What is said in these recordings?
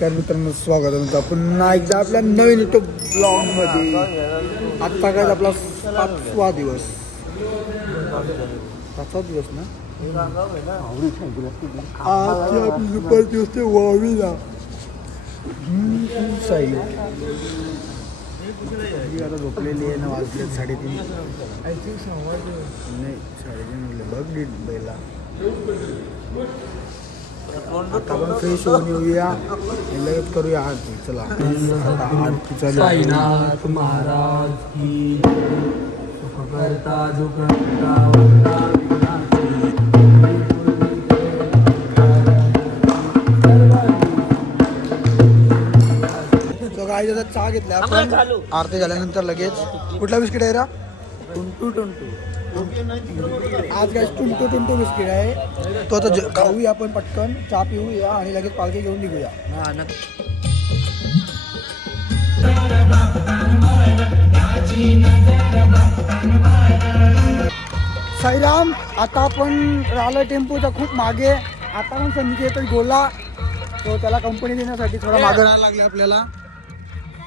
तर मित्रांनो स्वागत आहे पुन्हा एकदा आपल्या नवीन युट्यूब ब्लॉग मध्ये. आजचा काय आपला 7वा दिवस, 7वा दिवस ना. आज आपली दुपार दिवस ते वावीला साई आता झोपलेली आहे ना. वाजले 3:30 नाही 3:30 बघ डीट बैला. आता आपण फ्रेश होऊन येऊया, लगेच करूया आरती. चला आता आरती चालू. साईनाथ महाराज की सुख करता जो करता वरता विघ्नाची. तो गाई आता चहा घेतला आपण. आरती झाल्यानंतर लगेच कुठला बिस्किट आहे रा? टुंटू. आज काय टुंटू बिस्किट आहे तो. आता खाऊया आपण पटकन, चहा पिऊया आणि लगेच पालखी घेऊन निघूया. साईराम, आता आपण राहिलो टेम्पोचा खूप मागे. आता पण संधी येतो गोला, तो त्याला कंपनी देण्यासाठी थोडा मागे राहायला लागले आपल्याला.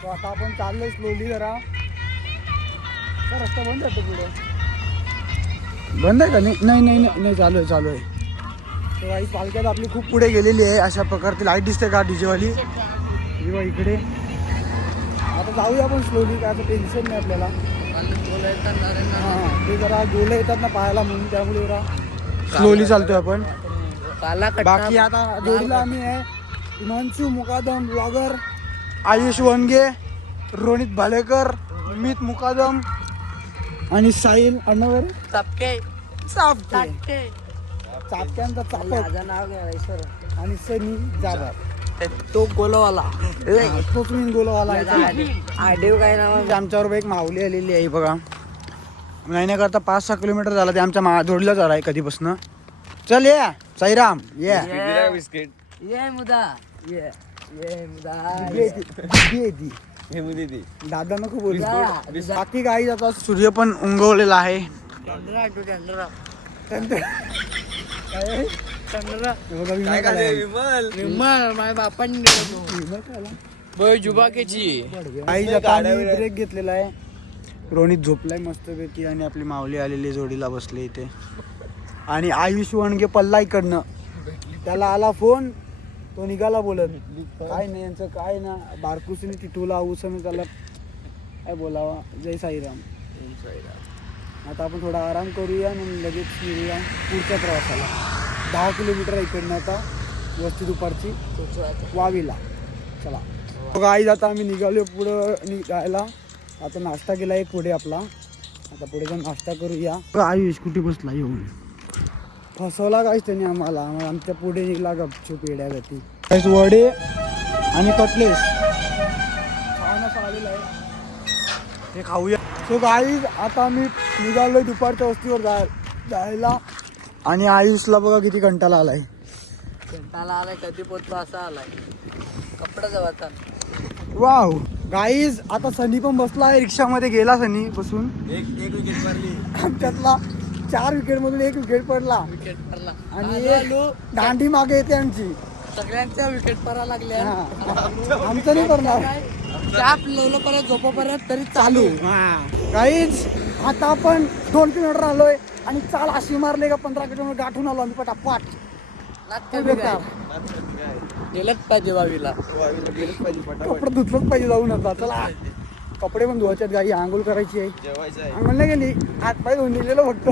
तो आता आपण चाललोय स्लोली जरा. रस्ता बंद आहे पुढे. बंद आहे का? नाही चालू आहे. तेव्हा ही पालख्यात आपली खूप पुढे गेलेली आहे. अशा प्रकारची लाईट दिसते का डीजेवाली जेव्हा इकडे. आता जाऊया आपण स्लोली, काय आता टेन्शन नाही आपल्याला. हां, ते जरा गोले येतात ना पाहायला, म्हणून त्यामुळे जरा स्लोली चालतोय आपण. बाकी आता जोडीला आम्ही आहे हिमांशू मुकादम ब्लॉगर, आयुष वनगे, रोनित भालेकर, मित मुकादम आणि साहिल अण्णावर चापक्यांचा चापक आणि सनी जाधव. तो गोलवाला तोच मी गोलावाला आहे. काय नाव आमच्यावर एक माऊली आलेली आहे बघा. नाही करता 5-6 किलोमीटर झाला ते आमच्या जोडीला झाला आहे कधीपासून. चल ये साईराम, ये बिस्किट ये मुदा ये दादा नको बोल. बाकी काही आता सूर्य पण उंगवलेला आहे. ब्रेक घेतलेला आहे. रोनित झोपलाय मस्तपैकी आणि आपली माऊली आलेली जोडीला बसले इथे. आणि आयुष वणगे पल्ला इकडनं, त्याला आला फोन, तो निघाला बोलत काय नाही यांचं काय ना बारकुसीने टिटूला उसने त्याला काय बोलावा. जय साईराम. आता आपण थोडा आराम करूया आणि लगेच निघूया पुढच्या प्रवासाला. 10 किलोमीटर आहे इकडनं आता वस्ती दुपारची वावीला. चला गाई जाता आम्ही निघालो पुढं निघायला. आता नाश्ता केला एक पुढे आपला. आता पुढे जाऊन नाश्ता करूया. आयुष कुठे बसला येऊन फसवला काहीच त्याने आम्हाला. आमच्या पुढे निघला गपचूप येड्यागती. काहीच वडे आणि कटलेस छान असं आलेलं आहे, हे खाऊया. सो गाईज आता आम्ही निघालोय दुपारच्या वस्तीवर जायला. आणि आयुषला बघा किती कंटाळा आलाय. कधी पोचलो असा आलाय कपडा जवळचा. वाव गाईज आता सनी पण बसला आहे रिक्षामध्ये. गेला सनी बसून. एक विकेट पडली आमच्यातला. 4 विकेट मधून 1 विकेट पडला. आणि दांडी मागे येते आमची. सगळ्यांच्या विकेट पडायला लागल्या. आमचं नाही पडणार. परत झोपापर्यंत तरी चालू. काहीच आता आपण 2 किलोमीटर आलोय आणि चाल अशी मारले का 15 किलोमीटर गाठून आलो आम्ही पटापट. गेलंच पाहिजे वावीला. कपडे धुतलंच पाहिजे जाऊन. आता चला कपडे पण धुवायचे, गाई आंघोळ करायची आहे. आंघोळ नाही गेली, हात पाय धुवून दिलेलं फक्त.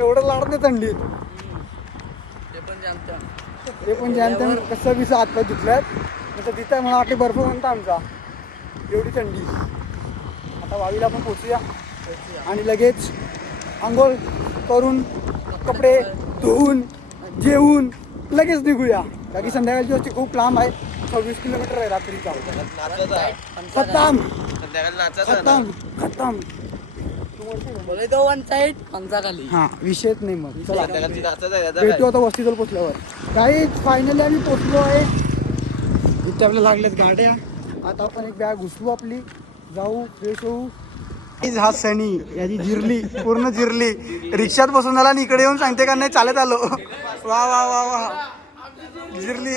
एवढं लाडत नाही थंडीत. ते पण जानते कसं बिसं हात पाय धुतल्यात. तर तिथं मला वाटते बर्फ म्हणता आमचा, एवढी थंडी. आता वावीला पण पोचूया आणि लगेच आंघोळ करून कपडे धुवून जेवून लगेच निघूया. बाकी संध्याकाळची वस्ती खूप लांब आहे. 26 किलोमीटर आहे रात्रीचा. खतम. हा विषयच नाही मग. चला भेटू आता वस्तीजवळ पोचल्यावर. काही फायनली आम्ही पोचलो आहे. इथे आपल्याला लागल्यात गाड्या. आता आपण एक बॅग घुसवू आपली, जाऊ फ्रेश होऊ. हा सनी याची जिरली पूर्ण जिरली. रिक्षात बसून झाला आणि इकडे येऊन सांगते का नाही चालत आलो. वा वा वा वा जिरली.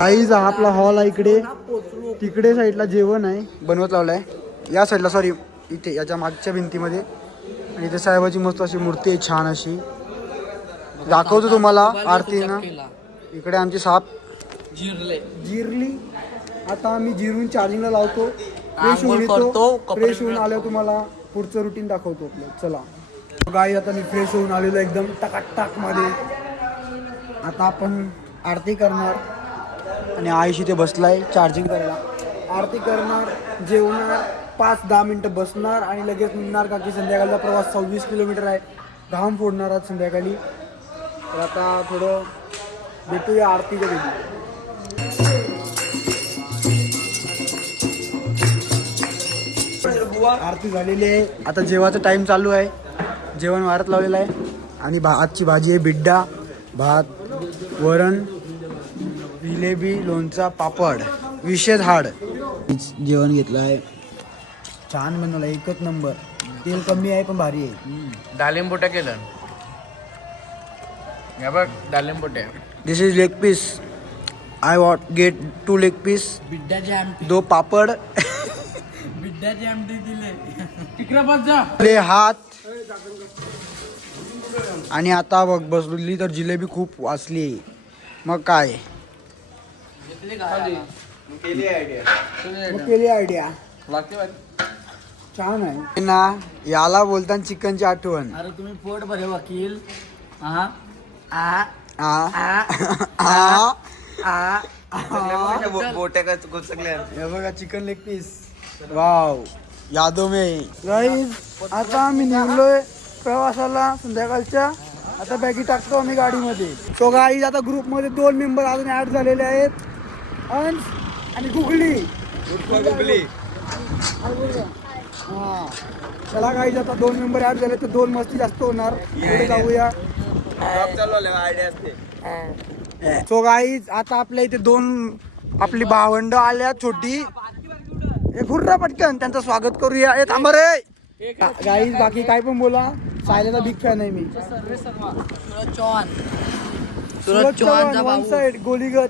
आईज हा आपला हॉल आहे इकडे. तिकडे साईडला जेवण आहे बनवत लावलाय. या साईडला सॉरी इथे याच्या मागच्या भिंतीमध्ये. आणि इथे साहेबाची मस्त अशी मूर्ती आहे छान अशी. दाखवतो तुम्हाला आरती ना. इकडे आमची साप जिरली. आता आम्ही जिरून चार्जिंगला लावतो. फ्रेश होऊन येतो. फ्रेश होऊन आल्यावर तुम्हाला पुढचं रुटीन दाखवतो आपलं. चला गाई आता मी फ्रेश होऊन आलेलो एकदम टकाटक मध्ये. आता आपण आरती करणार आणि आईशी ते बसलाय चार्जिंग करायला. आरती करणार, जेवणार, 5-10 मिनटं बसणार आणि लगेच निघणार. का की संध्याकाळचा प्रवास 26 किलोमीटर आहे. घाम फोडणार आज संध्याकाळी. तर आता थोडं भेटूया आरतीच्या वेळी. आरती झालेली आहे. आता जेवायचा टाइम चालू आहे. जेवण वाढत लावलेलं आहे. आणि आजची भाजी आहे बिड्डा, भात, वरण, जिलेबी, लोणचा, पापड, विशेष हाड. जेवण घेतलं आहे. छान बनवलं, एकच नंबर. तेल कमी आहे पण भारी आहे. डाळिंबोट्या केलं. या बघ डाळिंबोट्या. This is leg piece. I want get 2 leg piece, बिड्ड्याची आमटी. 2 पापड, बिड्ड्याची आमटी दिले. तिकडे बस जा. आपले हात. आणि आता बघ बसली तर जिलेबी खूप वाचली. मग काय केली आयडिया. छान आहे ना. याला बोलताना चिकनची आठवण. अरे तुम्ही पोट भरे वकील. हे बघा चिकन लेग पीस. वाव यादो में गाईज. आता आम्ही निघलोय प्रवासाला संध्याकाळच्या. आता बॅगी टाकतो आम्ही गाडीमध्ये. तो गाईज आता ग्रुपमध्ये 2 मेंबर अजून ऍड झालेले आहेत. अंश आणि गुगली. हा चला गाईज आता 2 मेंबर ऍड झाले तर 2 मस्ती जास्त होणार. पुढे जाऊया. सो गाईज आता आपल्या इथे 2 आपली भावंड आल्या छोटी. हे फुर्रा पटकन त्यांचं स्वागत करूया. हे थांबा रे गाईज. बाकी काय पण बोला. सायल्याचा बिग फॅन आहे मी. सूरज चव्हाण. सूरज चव्हाण वन साइड गोलीगत.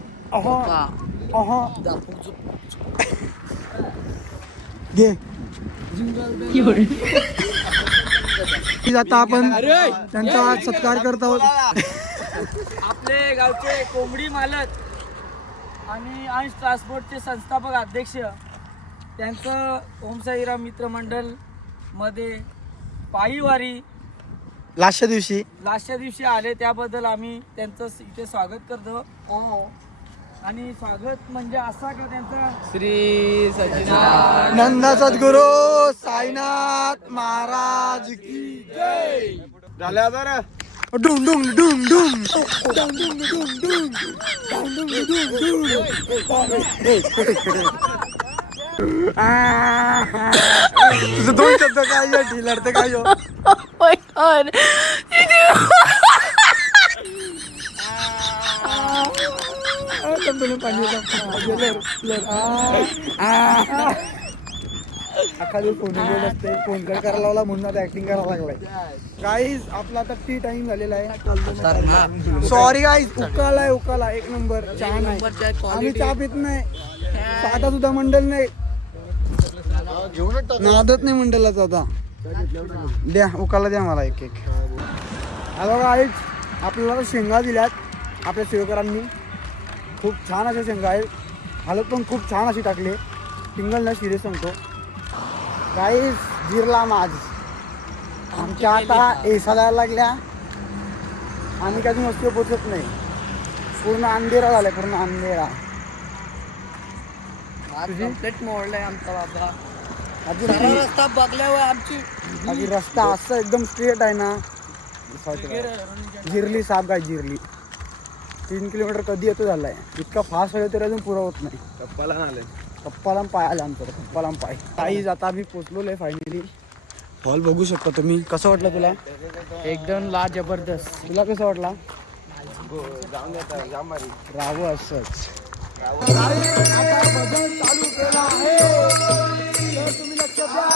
घे. आता आपण त्यांचा सत्कार करत आहोत. आपले गावचे कोंबडी मालक आणि अंश ट्रान्सपोर्टचे संस्थापक अध्यक्ष, त्यांचं ओमसाईराम मित्रमंडळ मध्ये पायीवारी लास्टच्या दिवशी आले. त्याबद्दल आम्ही त्यांचं इथे स्वागत करतो. आणि स्वागत म्हणजे असा की त्यांचा श्री सचिनानंद नंदा सद्गुरू साईनाथ महाराज की जय. झाल्या जरा डुंग डुंग डुंग डुंग डुंग डुंग डुंग डुंग तुझं 2 शब्द काय आहे लढते काय हो. फोन करायला लावला म्हणून आता ऍक्टिंग करायला लागलाय. गाईज आपला आता टी टाइम झालेला आहे. Sorry guys. उकाला 1 नंबर. छान आहे. आम्ही चहा पित नाही. साधा सुद्धा मंडळ नाही. नादत नाही मंडळाचा. आता द्या उकाला द्या मला एक. आता गाईज आपल्याला शेंगा दिल्यात आपल्या सेवकरांनी. खूप छान अशा शेंगा आहेत. हालत पण खूप छान अशी टाकली. सिंगल ना सिरियस सांगतो गाईज. जिरला माझ आमच्या आता एसा जायला लागल्या. आम्ही काही वस्तू पोचत नाही. पूर्ण अंधेरा झालाय. पूर्ण अंधेरा. कंप्लीट मोडलाय आमचा बाबा. अजून रस्ता बघल्यावर आमची रस्ता असं एकदम स्ट्रेट आहे ना. जिरली साप गाय जिरली. 3 किलोमीटर कधी येतो झालाय. इतका फास्ट आहे तरी अजून पुरा होत नाही. कप्पाला पाय आला आमचं. कप्पाला पाय. काही जाता आम्ही पोचलोय फायनली. हॉल बघू शकता तुम्ही. कसं वाटलं तुला. एकदम ला जबरदस्त. तुला कसं वाटला. राहावं असंच. चालू केला आहे. तुम्ही लक्ष द्या.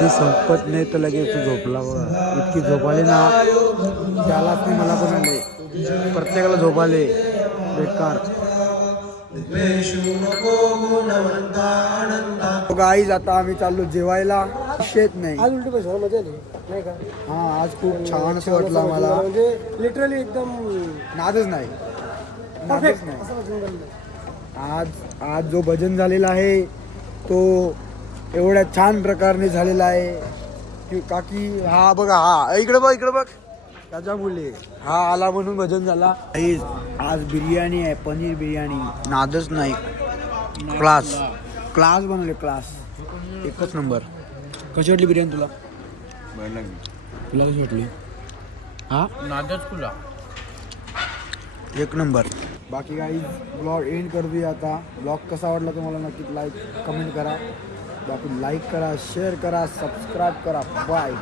ते संपत नाही तर लगेच तू झोपला बघा. इतकी झोप आली ना त्यालाच नाही मला पण आले. प्रत्येकाला झोप आले बेकार. गाईज आता आम्ही चाललो जेवायला. शेत नाही आज उलटी पैसा मजा आली नाही का? हा आज खूप छान असं वाटलं मला. म्हणजे लिटरली एकदम नादच नाही नादच नाही. असं वाटून गेलं. आज जो भजन झालेला आहे तो एवढ्या छान प्रकारे झालेला आहे की काकी हा बघा हा इकडे बघ त्याच्या मुले हा आला म्हणून भजन झाला. आज बिर्याणी आहे पनीर बिर्याणी. नादच नाही. क्लास बनवले क्लास. एकच नंबर. कशी वाटली बिर्याणी तुला? तुला कशी वाटली? हा नादच तुला एक नंबर. बाकी काही ब्लॉग एंड करूया आता. ब्लॉग कसा वाटला तुम्हाला नक्कीच लाईक कमेंट करा. बाकी लाईक करा शेअर करा सबस्क्राईब करा. बाय.